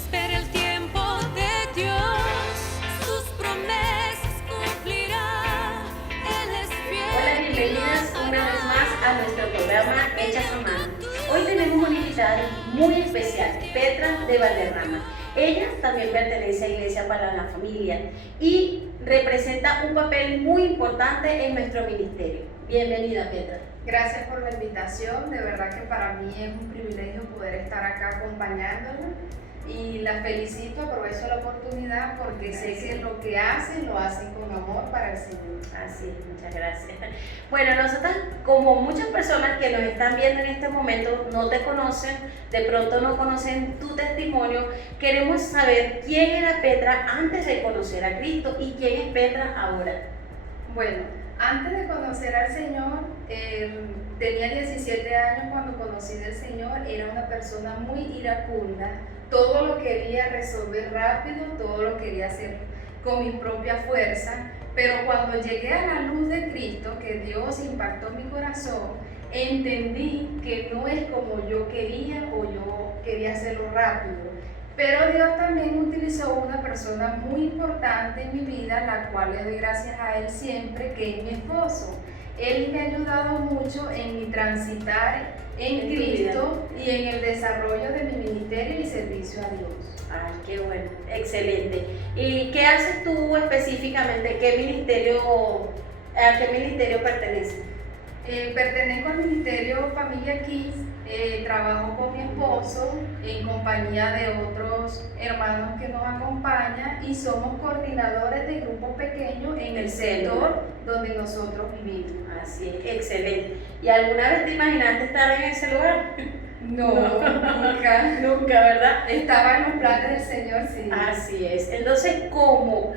espera el tiempo de Dios, sus promesas cumplirá. Él es fiel. Hola, bienvenidas una vez más a nuestro programa Hechas a Mano. Hoy tenemos una invitada muy especial, Petra de Valderrama. Ella también pertenece a Iglesia para la Familia y representa un papel muy importante en nuestro ministerio. Bienvenida, Petra. Gracias por la invitación, de verdad que para mí es un privilegio poder estar acá acompañándola y la felicito, aprovecho la oportunidad porque sé que lo que hacen, lo hacen con amor para el Señor. Así es, muchas gracias. Bueno, nosotras, como muchas personas que nos están viendo en este momento, no te conocen, de pronto no conocen tu testimonio, queremos saber quién era Petra antes de conocer a Cristo y quién es Petra ahora. Bueno, antes de conocer al Señor, tenía 17 años cuando conocí del Señor, era una persona muy iracunda, todo lo quería resolver rápido, todo lo quería hacer con mi propia fuerza, pero cuando llegué a la luz de Cristo, que Dios impactó mi corazón, entendí que no es como yo quería o yo quería hacerlo rápido. Pero Dios también utilizó una persona muy importante en mi vida, la cual le doy gracias a Él siempre, que es mi esposo. Él me ha ayudado mucho en mi transitar en Cristo y en el desarrollo de mi ministerio y servicio a Dios. Ay, qué bueno, excelente. ¿Y qué haces tú específicamente? ¿A qué ministerio perteneces? Pertenezco al Ministerio Familia Kids, trabajo con mi esposo en compañía de otros hermanos que nos acompañan y somos coordinadores de grupos pequeños en el sector donde nosotros vivimos. Así es, excelente. ¿Y alguna vez te imaginaste estar en ese lugar? No, nunca. Nunca, ¿verdad? Estaba en los planes del Señor, sí. Así es. Entonces, como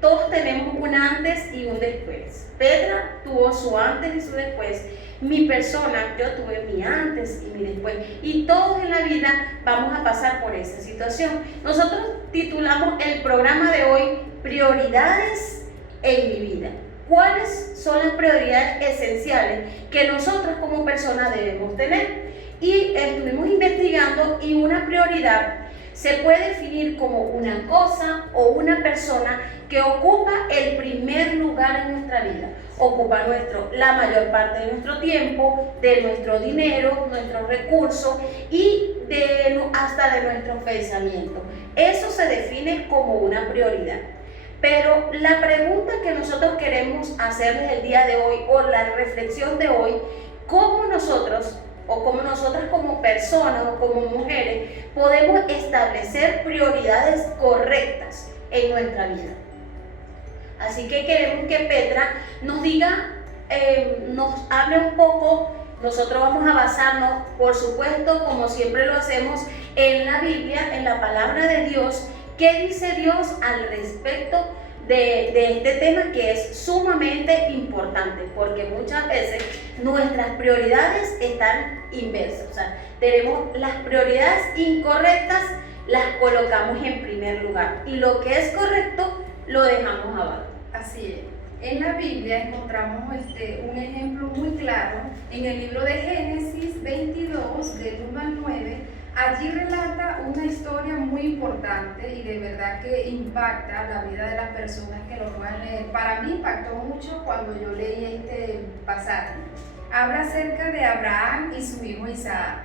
todos tenemos un antes y un después. Petra tuvo su antes y su después. Mi persona, yo tuve mi antes y mi después. Y todos en la vida vamos a pasar por esa situación. Nosotros titulamos el programa de hoy Prioridades en mi vida. ¿Cuáles son las prioridades esenciales que nosotros como personas debemos tener? Y estuvimos investigando y una prioridad se puede definir como una cosa o una persona que ocupa el primer lugar en nuestra vida. Ocupa la mayor parte de nuestro tiempo, de nuestro dinero, nuestros recursos y hasta de nuestros pensamientos. Eso se define como una prioridad. Pero la pregunta que nosotros queremos hacerles el día de hoy o la reflexión de hoy, ¿cómo nosotros o como nosotras como personas o como mujeres podemos establecer prioridades correctas en nuestra vida? Así que queremos que Petra nos diga, nos hable un poco. Nosotros vamos a basarnos, por supuesto, como siempre lo hacemos, en la Biblia, en la palabra de Dios. ¿Qué dice Dios al respecto de este tema que es sumamente importante? Porque muchas veces nuestras prioridades están inversas. O sea, tenemos las prioridades incorrectas, las colocamos en primer lugar. Y lo que es correcto, lo dejamos abajo. Así es. En la Biblia encontramos un ejemplo muy claro en el libro de Génesis 22, del 1 al 9. Allí relata una historia muy importante y de verdad que impacta la vida de las personas que lo van a leer. Para mí impactó mucho cuando yo leí este pasaje. Habla acerca de Abraham y su hijo Isaac.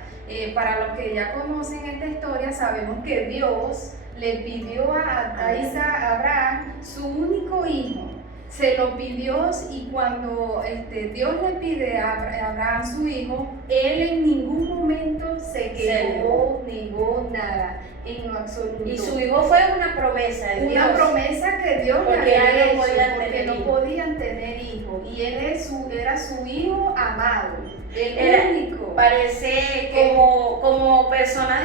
Para los que ya conocen esta historia, sabemos que Dios le pidió a Isaac, a Abraham, su único hijo. Se lo pidió y cuando Dios le pide a Abraham su hijo, él en ningún momento se quejó, negó nada, en lo absoluto. Y su hijo fue una promesa de Dios. Una promesa que Dios le Porque había no hecho, podían porque tener no hijos. podían tener hijos. Y él era su hijo amado, el único. Parece como persona,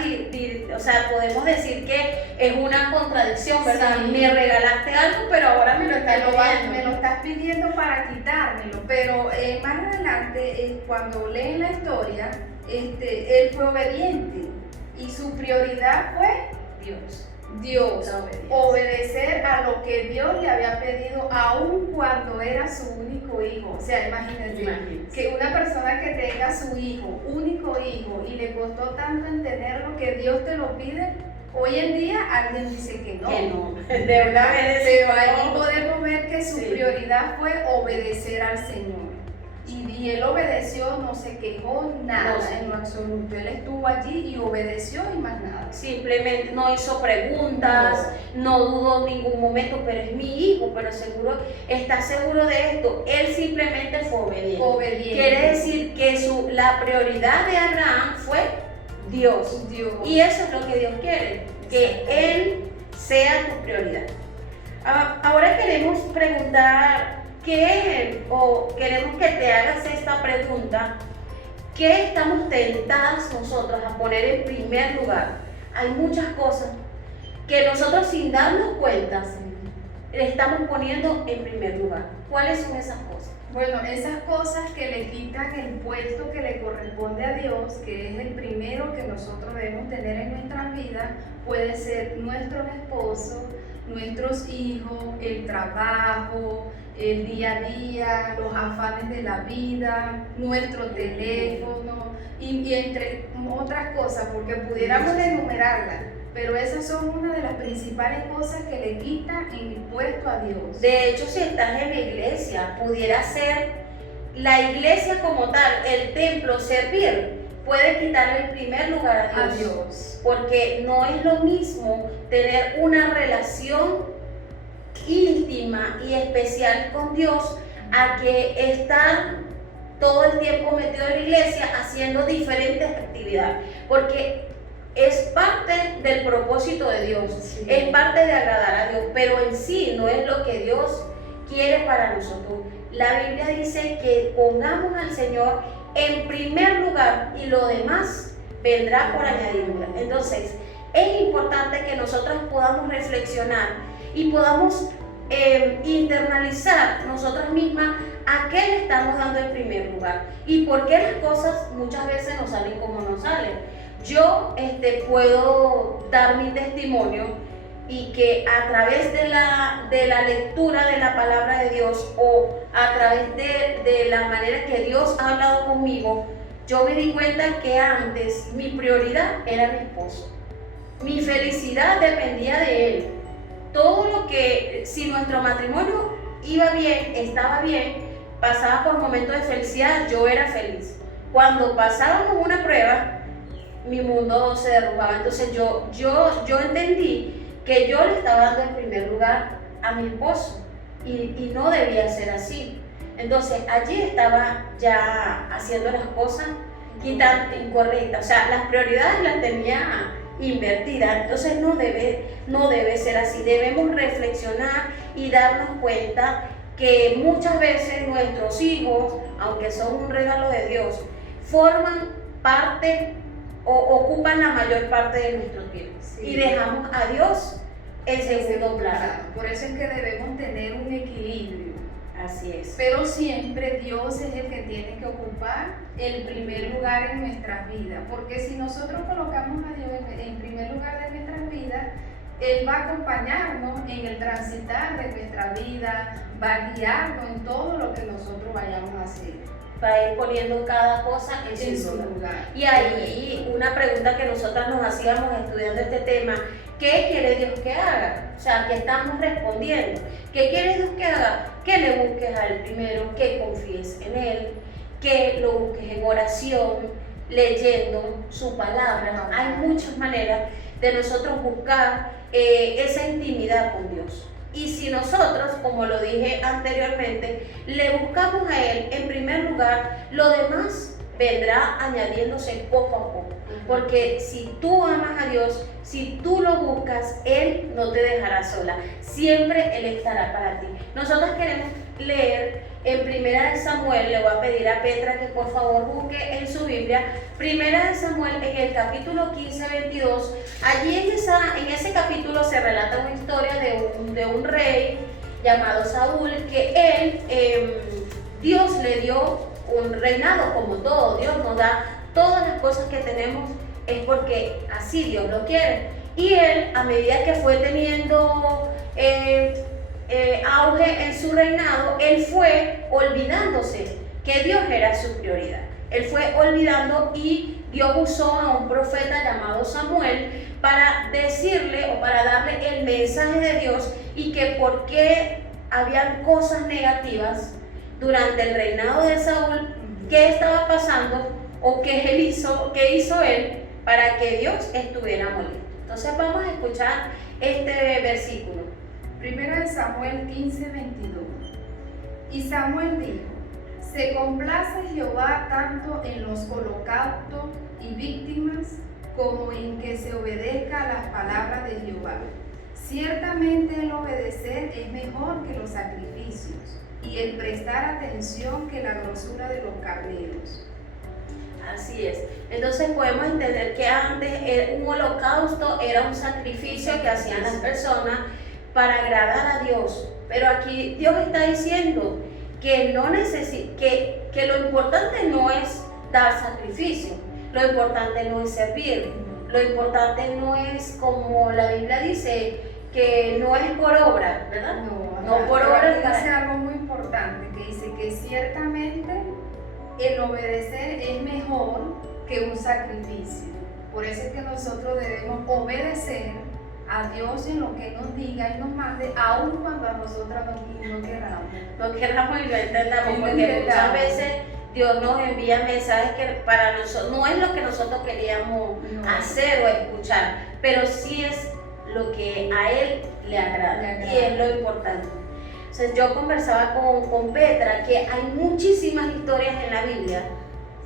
o sea, podemos decir que es una contradicción, ¿verdad? Sí. Me regalaste algo, pero ahora me lo estás pidiendo. Me lo estás pidiendo para quitármelo, pero más adelante, cuando leen la historia, él fue obediente y su prioridad fue Dios, obedecer a lo que Dios le había pedido, aun cuando era su único hijo. O sea, imagínense que una persona que tenga su hijo, único hijo, y le costó tanto entenderlo que Dios te lo pide, Hoy en día alguien dice que no. Que no, de verdad Pero ahí podemos ver que su prioridad fue obedecer al Señor. Y él obedeció, no se quejó nada en lo absoluto. Él estuvo allí y obedeció y más nada. Simplemente no hizo preguntas, no dudó en ningún momento, pero es mi hijo, pero seguro, está seguro de esto. Él simplemente fue obediente. Quiere decir que la prioridad de Abraham fue Dios. Y eso es lo que Dios quiere, que Él sea tu prioridad. Ahora queremos preguntar, queremos que te hagas esta pregunta: ¿qué estamos tentadas nosotros a poner en primer lugar? Hay muchas cosas que nosotros, sin darnos cuenta, le estamos poniendo en primer lugar. ¿Cuáles son esas cosas? Bueno, esas cosas que le quitan el puesto que le corresponde a Dios, que es el primero que nosotros debemos tener en nuestras vidas, puede ser nuestros esposos, nuestros hijos, el trabajo, el día a día, los afanes de la vida, nuestro teléfono y entre otras cosas, porque pudiéramos enumerarlas, pero esas son una de las principales cosas que le quitan el puesto a Dios. De hecho, si estás en la iglesia, pudiera ser la iglesia como tal, el templo, servir, puede quitarle el primer lugar a Dios. Porque no es lo mismo tener una relación íntima y especial con Dios a que estar todo el tiempo metido en la iglesia haciendo diferentes actividades, porque es parte del propósito de Dios, es parte de agradar a Dios, pero en sí no es lo que Dios quiere para nosotros. La Biblia dice que pongamos al Señor en primer lugar y lo demás vendrá por añadidura. Entonces es importante que nosotros podamos reflexionar y podamos internalizar nosotras mismas a qué le estamos dando el primer lugar y por qué las cosas muchas veces no salen como no salen. Yo puedo dar mi testimonio y que a través de la lectura de la palabra de Dios o a través de la manera que Dios ha hablado conmigo, yo me di cuenta que antes mi prioridad era mi esposo. Mi felicidad dependía de él. Todo lo que, si nuestro matrimonio iba bien, estaba bien, pasaba por momentos de felicidad, yo era feliz. Cuando pasábamos una prueba, mi mundo se derrumbaba. Entonces yo entendí que yo le estaba dando el primer lugar a mi esposo y no debía ser así. Entonces allí estaba ya haciendo las cosas incorrectas, o sea, las prioridades las tenía invertidas. Entonces no debe ser así. Debemos reflexionar y darnos cuenta que muchas veces nuestros hijos, aunque son un regalo de Dios, forman parte o ocupan la mayor parte de nuestro tiempo, y dejamos a Dios en segundo plano. Por eso es que debemos tener un equilibrio. Así es. Pero siempre Dios es el que tiene que ocupar el primer lugar en nuestras vidas, porque si nosotros colocamos a Dios en primer lugar de nuestras vidas, Él va a acompañarnos en el transitar de nuestra vida, va a guiarnos en todo lo que nosotros vayamos a hacer. Va a ir poniendo cada cosa en su lugar. Y ahí una pregunta que nosotras nos hacíamos estudiando este tema: ¿qué quiere Dios que haga? O sea, ¿qué estamos respondiendo? ¿Qué quiere Dios que haga? Que le busques a Él primero, que confíes en Él, que lo busques en oración, leyendo su palabra. Hay muchas maneras de nosotros buscar esa intimidad con Dios. Y si nosotros, como lo dije anteriormente, le buscamos a Él en primer lugar, lo demás vendrá añadiéndose poco a poco. Porque si tú amas a Dios, si tú lo buscas, Él no te dejará sola. Siempre Él estará para ti. Nosotros queremos leer en Primera de Samuel. Le voy a pedir a Petra que por favor busque en su Biblia Primera de Samuel en el capítulo 15-22. Allí en ese capítulo se relata una historia de un rey llamado Saúl, que Dios le dio un reinado. Como todo, Dios nos da todas las cosas que tenemos, es porque así Dios lo quiere. Y él, a medida que fue teniendo auge en su reinado, él fue olvidándose que Dios era su prioridad. Él fue olvidando, y Dios usó a un profeta llamado Samuel para decir para darle el mensaje de Dios y que por qué habían cosas negativas durante el reinado de Saúl, qué estaba pasando o qué hizo él para que Dios estuviera molesto. Entonces vamos a escuchar este versículo. Primero de Samuel 15:22. Y Samuel dijo: se complace Jehová tanto en los holocaustos y víctimas como en que se obedezca a las palabras de Jehová. Ciertamente el obedecer es mejor que los sacrificios, y el prestar atención que la grosura de los carneros. Así es. Entonces podemos entender que antes un holocausto era un sacrificio que hacían las personas para agradar a Dios. Pero aquí Dios está diciendo que que lo importante no es dar sacrificio, lo importante no es servir, lo importante no es, como la Biblia dice, que no es por obra, ¿verdad? No por obra. Dice algo muy importante, que dice que ciertamente el obedecer es mejor que un sacrificio. Por eso es que nosotros debemos obedecer a Dios en lo que nos diga y nos mande, aun cuando a nosotras no queramos. No queramos y lo entendamos, porque muchas veces Dios nos envía mensajes que para nosotros no es lo que nosotros queríamos hacer o escuchar, pero sí es lo que a Él le agrada. Y es lo importante. Entonces yo conversaba con Petra que hay muchísimas historias en la Biblia,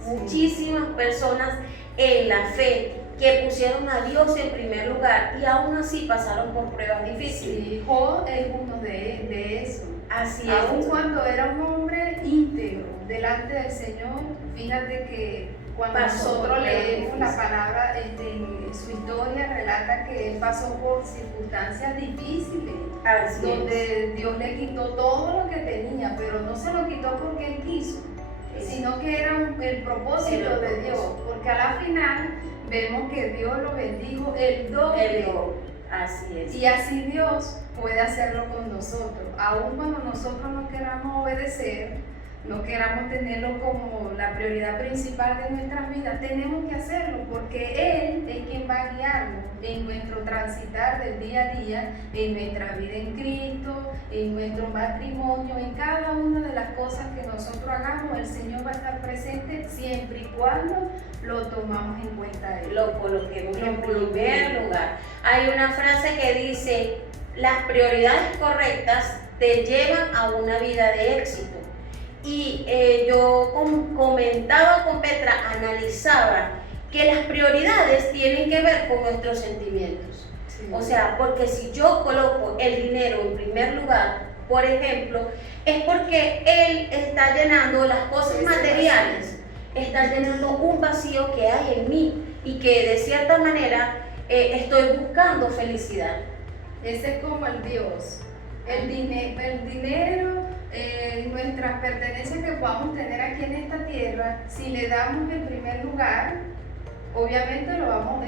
muchísimas personas en la fe que pusieron a Dios en primer lugar y aún así pasaron por pruebas difíciles. Sí, Job es uno de esos. Así es. Aún cuando era un hombre íntegro delante del Señor, fíjate que cuando nosotros leemos la palabra, en su historia relata que él pasó por circunstancias difíciles, donde Dios le quitó todo lo que tenía, pero no se lo quitó porque él quiso, sino que era el propósito de Dios, porque a la final vemos que Dios lo bendijo el doble. Así es. Y así Dios puede hacerlo con nosotros. Aun cuando nosotros no queramos obedecer, no queramos tenerlo como la prioridad principal de nuestras vidas, tenemos que hacerlo porque Él es quien va a guiarnos en nuestro transitar del día a día, en nuestra vida en Cristo, en nuestro matrimonio, en cada una de las cosas que nosotros hagamos. El Señor va a estar presente siempre y cuando lo tomamos en cuenta Él. Lo coloquemos en primer lugar. Hay una frase que dice: las prioridades correctas te llevan a una vida de éxito. Y yo comentaba con Petra, analizaba que las prioridades tienen que ver con nuestros sentimientos. Sí. O sea, porque si yo coloco el dinero en primer lugar, por ejemplo, es porque él está llenando las cosas materiales, está llenando un vacío que hay en mí y que de cierta manera estoy buscando felicidad. Ese es como el Dios. El dinero, nuestras pertenencias que podamos tener aquí en esta tierra, si le damos el primer lugar, obviamente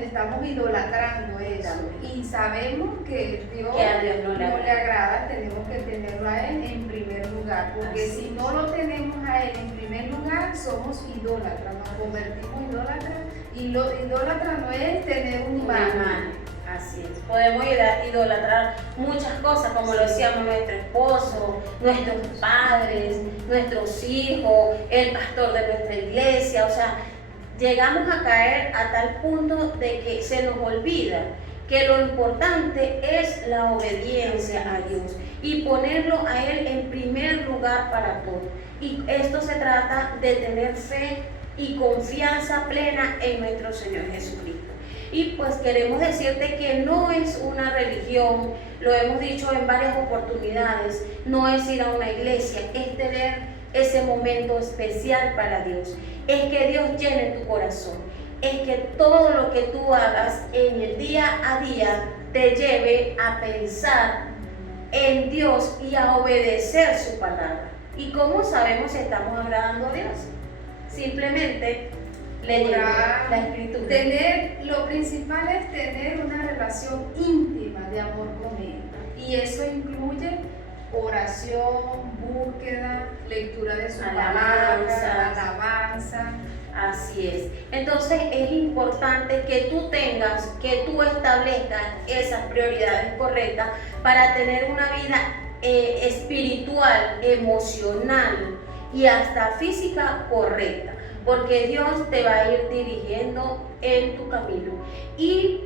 estamos idolatrando eso. Y sabemos que a Dios no le agrada, tenemos que tenerlo a Él en primer lugar. Porque si no lo tenemos a Él en primer lugar, somos idólatras, nos convertimos en idólatras. Y lo idólatra no es tener un imán. Así es. Podemos idolatrar muchas cosas, como lo decíamos, nuestro esposo, nuestros padres, nuestros hijos, el pastor de nuestra iglesia. O sea, llegamos a caer a tal punto de que se nos olvida que lo importante es la obediencia a Dios y ponerlo a Él en primer lugar para todo. Y esto se trata de tener fe y confianza plena en nuestro Señor Jesucristo. Y pues queremos decirte que no es una religión, lo hemos dicho en varias oportunidades, no es ir a una iglesia, es tener ese momento especial para Dios, es que Dios llene tu corazón, es que todo lo que tú hagas en el día a día te lleve a pensar en Dios y a obedecer su palabra. ¿Y cómo sabemos si estamos agradando a Dios? Simplemente leyendo la Escritura. Lo principal es tener una relación íntima de amor con Él. Y eso incluye oración, búsqueda, lectura de su palabra, alabanza. Así es. Entonces es importante que tú establezcas esas prioridades correctas para tener una vida espiritual, emocional y hasta física correcta, porque Dios te va a ir dirigiendo en tu camino. Y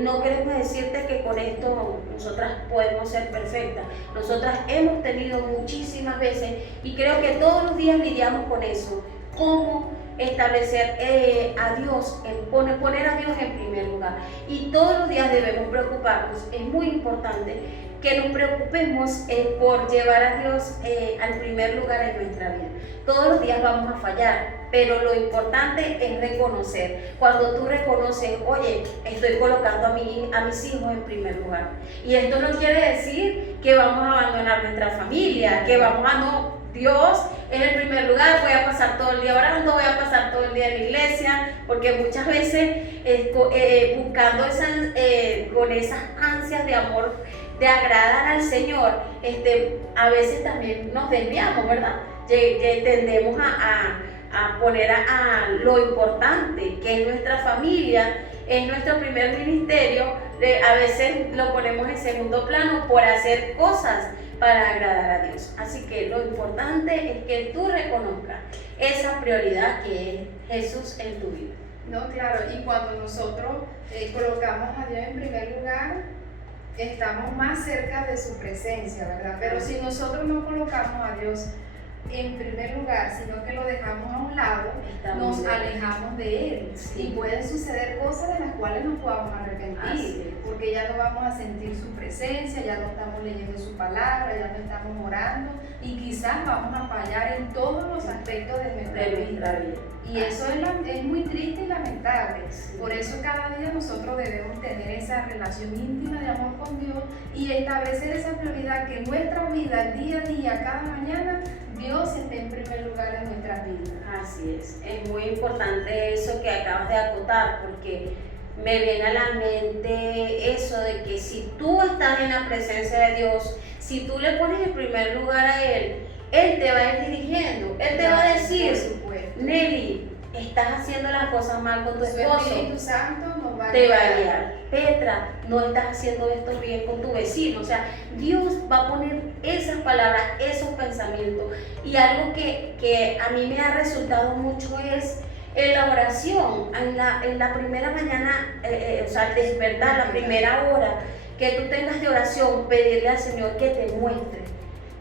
no queremos decirte que con esto nosotras podemos ser perfectas. Nosotras hemos tenido muchísimas veces, y creo que todos los días lidiamos con eso, cómo establecer a Dios, poner a Dios en primer lugar. Y todos los días debemos preocuparnos. Es muy importante que nos preocupemos por llevar a Dios al primer lugar en nuestra vida. Todos los días vamos a fallar, pero lo importante es reconocer. Cuando tú reconoces, oye, estoy colocando a mis hijos en primer lugar. Y esto no quiere decir que vamos a abandonar nuestra familia, que vamos a no. Dios es el primer lugar, voy a pasar todo el día orando, voy a pasar todo el día en la iglesia, porque muchas veces buscando con esas ansias de amor, de agradar al Señor, a veces también nos desviamos, ¿verdad? Tendemos a poner a lo importante, que es nuestra familia, es nuestro primer ministerio, a veces lo ponemos en segundo plano por hacer cosas para agradar a Dios. Así que lo importante es que tú reconozcas esa prioridad que es Jesús en tu vida. No, claro, y cuando nosotros colocamos a Dios en primer lugar, estamos más cerca de su presencia, ¿verdad? Pero si nosotros no colocamos a Dios en primer lugar, sino que lo dejamos a un lado, nos alejamos de Él. Sí. Y pueden suceder cosas de las cuales nos podamos arrepentir, porque ya no vamos a sentir su presencia, ya no estamos leyendo su palabra, ya no estamos orando, y quizás vamos a fallar en todos los aspectos de nuestra vida. Y eso es muy triste y lamentable. Sí. Por eso cada día nosotros debemos tener esa relación íntima de amor con Dios y establecer esa prioridad, que en nuestra vida, día a día, cada mañana, Dios esté en primer lugar en nuestras vidas. Así es muy importante eso que acabas de acotar, porque me viene a la mente eso de que si tú estás en la presencia de Dios, si tú le pones en primer lugar a Él te va a ir dirigiendo, Él te va a decir, Nelly, estás haciendo las cosas mal con tu esposo, Su Espíritu Santo nos va a te va a guiar. Petra, no estás haciendo esto bien con tu vecino. O sea, Dios va a poner esas palabras, esos pensamientos. Y algo que a mí me ha resultado mucho es en la oración, en la primera mañana, o sea, al despertar, la primera hora que tú tengas de oración, pedirle al Señor que te muestre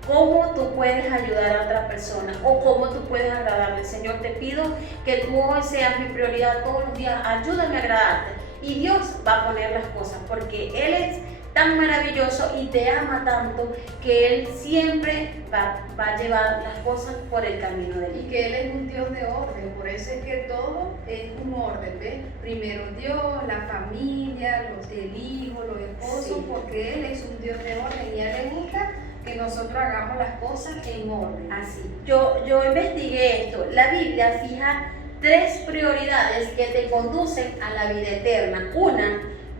cómo tú puedes ayudar a otra persona o cómo tú puedes agradarle. Señor, te pido que tú hoy seas mi prioridad todos los días, ayúdame a agradarte. Y Dios va a poner las cosas, porque Él es tan maravilloso y te ama tanto que Él siempre va a llevar las cosas por el camino de Él. Y que Él es un Dios de orden, por eso es que todo es un orden, ¿ves? Primero Dios, la familia, el hijo, los esposos, Sí. porque Él es un Dios de orden y a Él le gusta que nosotros hagamos las cosas en orden. Así. Yo investigué esto. La Biblia fija 3 prioridades que te conducen a la vida eterna. 1,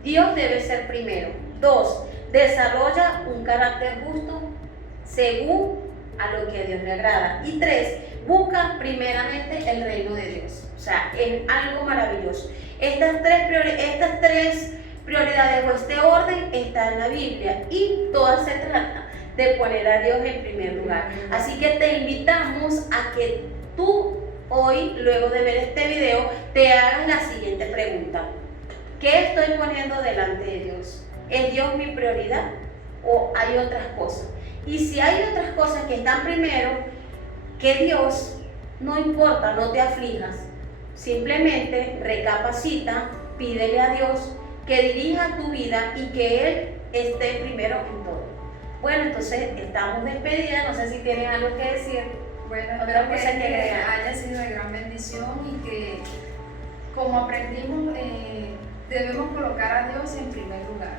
Dios debe ser primero. 2, desarrolla un carácter justo según a lo que a Dios le agrada. Y 3, busca primeramente el reino de Dios. O sea, es algo maravilloso. Estas tres prioridades o este orden está en la Biblia y todas se tratan de poner a Dios en primer lugar. Así que te invitamos a que tú hoy, luego de ver este video, te hagas la siguiente pregunta: ¿qué estoy poniendo delante de Dios? ¿Es Dios mi prioridad o hay otras cosas? Y si hay otras cosas que están primero que Dios, no importa, no te aflijas. Simplemente recapacita, pídele a Dios que dirija tu vida y que Él esté primero en todo. Bueno, entonces estamos despedidas, no sé si tienen algo que decir. Bueno, Otra espero cosa que que agregar. haya sido de gran bendición y que, como aprendimos, debemos colocar a Dios en primer lugar.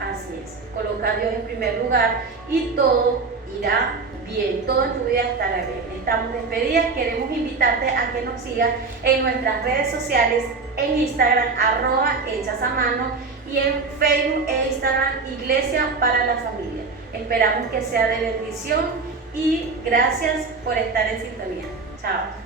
Así es, coloca a Dios en primer lugar y todo irá bien, todo en tu vida estará bien. Estamos despedidas, queremos invitarte a que nos sigas en nuestras redes sociales, en Instagram, @hechasamano, y en Facebook e Instagram, Iglesia para la Familia. Esperamos que sea de bendición y gracias por estar en sintonía. Chao.